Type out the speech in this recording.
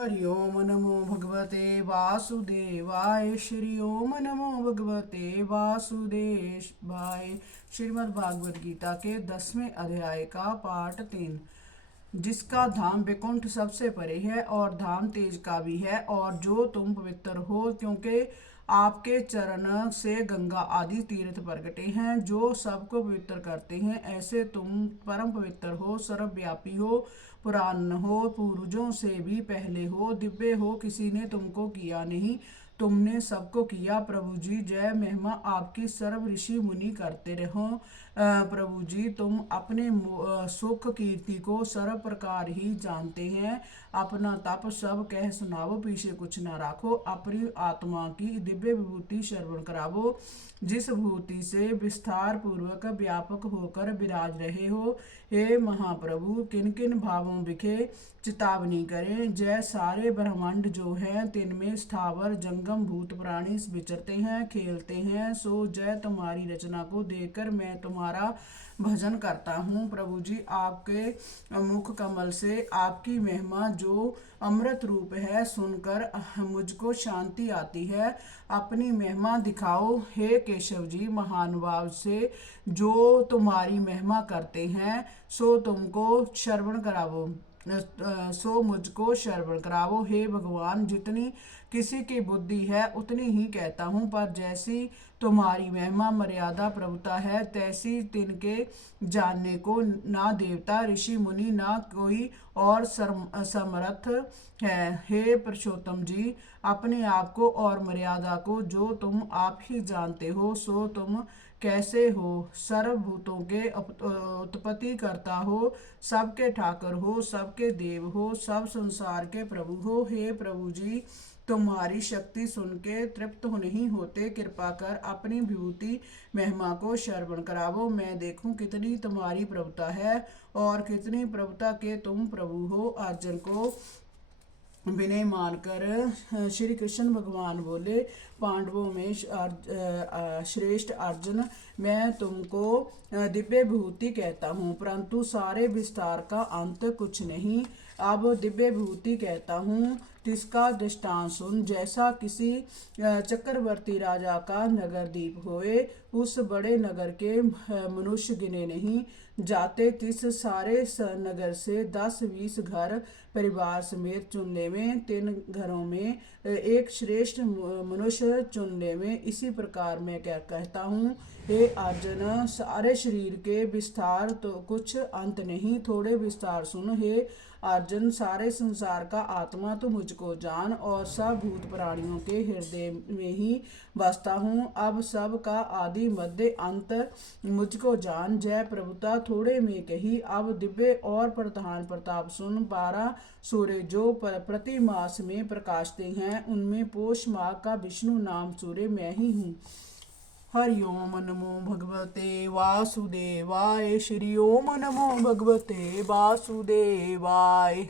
हरि ओम नमो भगवते वासुदेवाय। श्री ओम नमो भगवते वासुदेवाय। श्रीमद् भागवत गीता के 10वें अध्याय का पाठ 3। जिसका धाम वैकुंठ सबसे परे है और धाम तेज का भी है, और जो तुम पवित्र हो क्योंकि आपके चरण से गंगा आदि तीर्थ प्रगटे हैं, जो सबको पवित्र करते हैं। ऐसे तुम परम पवित्र हो, सर्वव्यापी हो, पुराण हो, पूर्वजों से भी पहले हो, दिव्य हो, किसी ने तुमको किया नहीं, तुमने सबको किया। प्रभु जी जय महिमा आपकी सर्व ऋषि मुनि करते रहो। प्रभु जी तुम अपने सुख कीर्ति को सर्व प्रकार ही जानते हैं। अपना तप सब कह सुनावो, पीछे कुछ न राखो। अपनी आत्मा की दिव्य विभूति श्रवण करावो, जिस विभूति से विस्तार पूर्वक व्यापक होकर विराज रहे हो। हे महाप्रभु किन किन भावों बिखे चेतावनी करें। जय सारे ब्रह्मांड जो हैं, तिनमें स्थावर जंगम भूत प्राणी विचरते हैं, खेलते हैं। सो जय तुम्हारी रचना को देखकर मैं तुम्हारा भजन करता हूँ। प्रभु जी आपके मुख कमल से आपकी महिमा जो अमृत रूप है, सुनकर मुझको शांति आती है। अपनी महिमा दिखाओ हे केशव जी, महानुभाव से जो तुम्हारी महिमा करते हैं, सो तुमको श्रवण करावो, सो मुझको श्रवण करावो। हे भगवान जितनी किसी की बुद्धि है उतनी ही कहता हूँ, पर जैसी तुम्हारी महिमा मर्यादा प्रभुता है, तैसी तिनके जानने को ना देवता ऋषि मुनि ना कोई और समर्थ है। हे पुरुषोत्तम जी अपने आप को और मर्यादा को जो तुम आप ही जानते हो, सो तुम कैसे हो। सर्वभूतों के उत्पत्ति करता हो, सबके ठाकर हो, सबके देव हो, सब संसार के प्रभु हो। हे प्रभु जी तुम्हारी शक्ति सुन के तृप्त नहीं होते, कृपा कर अपनी विभूति महिमा को श्रवण करावो। मैं देखूं कितनी तुम्हारी प्रभुता है और कितनी प्रभुता के तुम प्रभु हो। अर्जुन को विनय मानकर श्री कृष्ण भगवान बोले, पांडवों में श्रेष्ठ अर्जुन, मैं तुमको दिव्य विभूति कहता हूँ, परंतु सारे विस्तार का अंत कुछ नहीं। अब दिव्य विभूति कहता हूँ, तिसका दृष्टांत सुन। जैसा किसी चक्रवर्ती राजा का नगर दीप होए, उस बड़े नगर के मनुष्य गिने नहीं जाते, तिस सारे नगर से 10-20 घर परिवार समेत चुनने में, 3 घरों में एक श्रेष्ठ मनुष्य चुनने में। इसी प्रकार मैं क्या कहता हूँ, हे अर्जुन सारे शरीर के विस्तार तो कुछ अंत नहीं, थोड़े विस्तार सुन। हे अर्जुन सारे संसार का आत्मा तो मुझको जान, और सब भूत प्राणियों के हृदय में ही बसता हूँ। अब सब का आदि मध्य अंत मुझको जान। जय प्रभुता थोड़े में कही, अब दिव्य और प्रधान प्रताप सुन। 12 सूर्य जो प्रति मास में प्रकाशते हैं, उनमें पोष माह का विष्णु नाम सूर्य मैं ही हूँ। हरि ओम नमो भगवते वासुदेवाय। श्री ओम नमो भगवते वासुदेवाय।